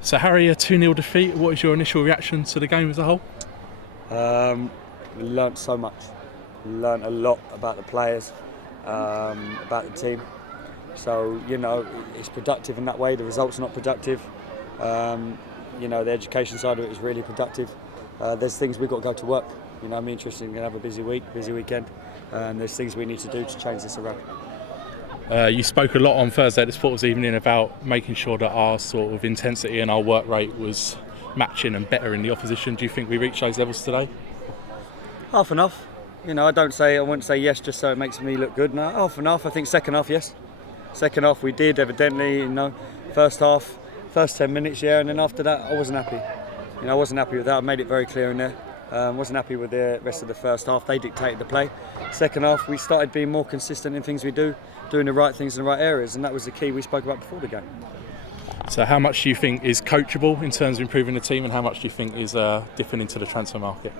So Harry, a 2-0 defeat. What is your initial reaction to the game as a whole? We learnt so much. We learnt a lot about the players, about the team. So, it's productive in that way. The results are not productive. The education side of it is really productive. There's things we've got to go to work. I'm interested in going to have a busy week, busy weekend. And there's things we need to do to change this around. You spoke a lot on Thursday at the Supporters Evening about making sure that our sort of intensity and our work rate was matching and better in the opposition. Do you think we reached those levels today? Half and half. I wouldn't say yes just so it makes me look good. No, half and half. I think second half, yes. Second half we did, evidently. First half, first 10 minutes, yeah, and then after that I wasn't happy. I wasn't happy with that. I made it very clear in there. Wasn't happy with the rest of the first half. They dictated the play. Second half, we started being more consistent in things we do, doing the right things in the right areas, and that was the key we spoke about before the game. So how much do you think is coachable in terms of improving the team, and how much do you think is dipping into the transfer market?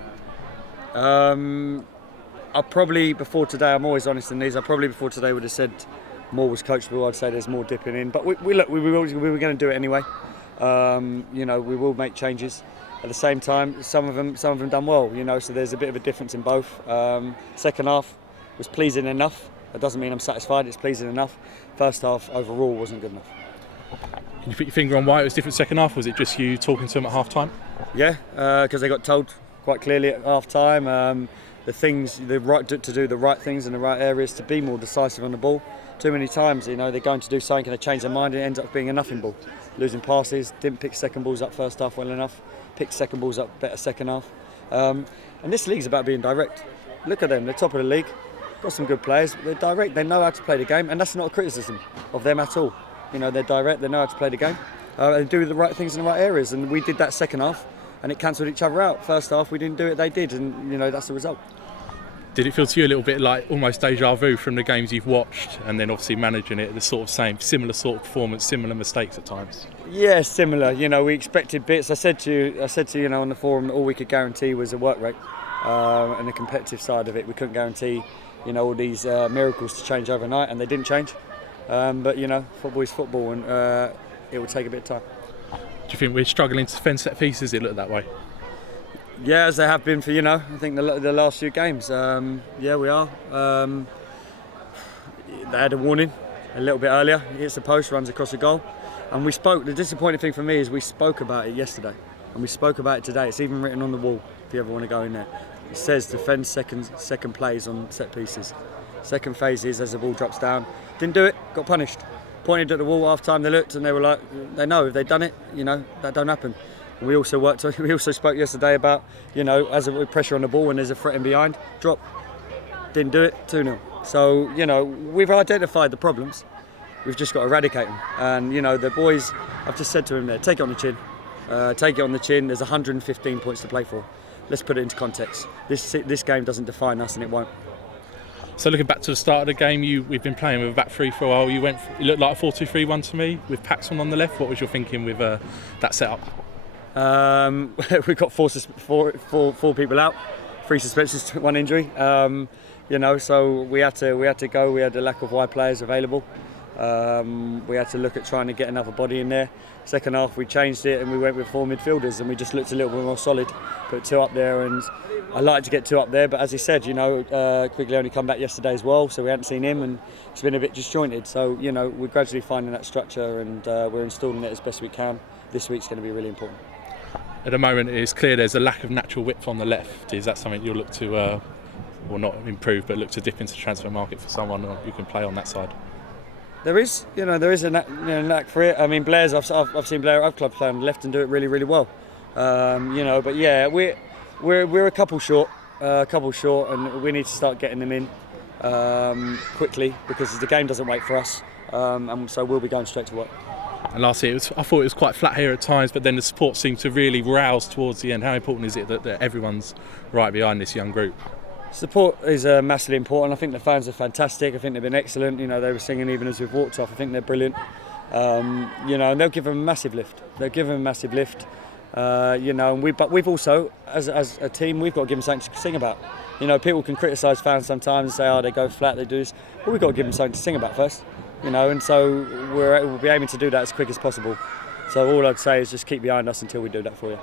I probably, before today, I'm always honest in these, I probably before today would have said more was coachable. I'd say there's more dipping in, but we were going to do it anyway. We will make changes. At the same time, some of them done well, so there's a bit of a difference in both. Second half was pleasing enough. That doesn't mean I'm satisfied, it's pleasing enough. First half overall wasn't good enough. Can you put your finger on why it was different second half? Was it just you talking to them at half time? Yeah, because they got told quite clearly at half time to do the right things in the right areas, to be more decisive on the ball. Too many times, they're going to do something and they change their mind and it ends up being a nothing ball. Losing passes, didn't pick second balls up first half well enough, picked second balls up better second half. And this league's about being direct. Look at them, they're top of the league, got some good players, they're direct, they know how to play the game, and that's not a criticism of them at all. They're direct, they know how to play the game, and do the right things in the right areas, and we did that second half, and it cancelled each other out. First half we didn't do it, they did, and that's the result. Did it feel to you a little bit like almost deja vu from the games you've watched, and then obviously managing it, the sort of similar sort of performance, similar mistakes at times? Yeah, similar. We expected bits. I said to you, on the forum, all we could guarantee was a work rate, and the competitive side of it. We couldn't guarantee, all these miracles to change overnight, and they didn't change. But football is football, and it will take a bit of time. Do you think we're struggling to defend set pieces? It looked that way. Yeah, as they have been for I think the last few games. Yeah, we are. They had a warning a little bit earlier. He hits the post, runs across the goal, and we spoke. The disappointing thing for me is we spoke about it yesterday, and we spoke about it today. It's even written on the wall if you ever want to go in there. It says defend second plays on set pieces. Second phases as the ball drops down. Didn't do it. Got punished. Pointed at the wall half time. They looked and they were like, they know if they've done it, that don't happen. We also spoke yesterday about, as a pressure on the ball when there's a threat in behind, drop. Didn't do it, 2-0. So, we've identified the problems. We've just got to eradicate them. And, the boys, I've just said to them there, take it on the chin. Take it on the chin. There's 115 points to play for. Let's put it into context. This game doesn't define us, and it won't. So looking back to the start of the game, we've been playing with a back three for a while. It looked like a 4-2-3-1 to me, with Paxson on the left. What was your thinking with that setup? We've got four people out, 3 suspensions, 1 injury. So we had to go. We had a lack of wide players available. We had to look at trying to get another body in there. Second half we changed it and we went with 4 midfielders and we just looked a little bit more solid. Put 2 up there, and I like to get 2 up there, but as he said, Quigley only come back yesterday as well, so we hadn't seen him and it's been a bit disjointed. So we're gradually finding that structure and we're installing it as best we can. This week's going to be really important. At the moment, it's clear there's a lack of natural width on the left. Is that something you'll look to, or not improve, but look to dip into the transfer market for someone who can play on that side? There is a knack for it. I mean, Blair's. I've seen Blair at club play on the left and do it really, really well. But yeah, we're a couple short, and we need to start getting them in quickly because the game doesn't wait for us, and so we'll be going straight to work. And lastly, I thought it was quite flat here at times, but then the support seemed to really rouse towards the end. How important is it that everyone's right behind this young group? Support is massively important. I think the fans are fantastic. I think they've been excellent. They were singing even as we've walked off. I think they're brilliant. And they'll give them a massive lift. But we've also, as a team, we've got to give them something to sing about. People can criticise fans sometimes and say, oh, they go flat, they do this. But we've got to give them something to sing about first. And so we'll be aiming to do that as quick as possible. So all I'd say is just keep behind us until we do that for you.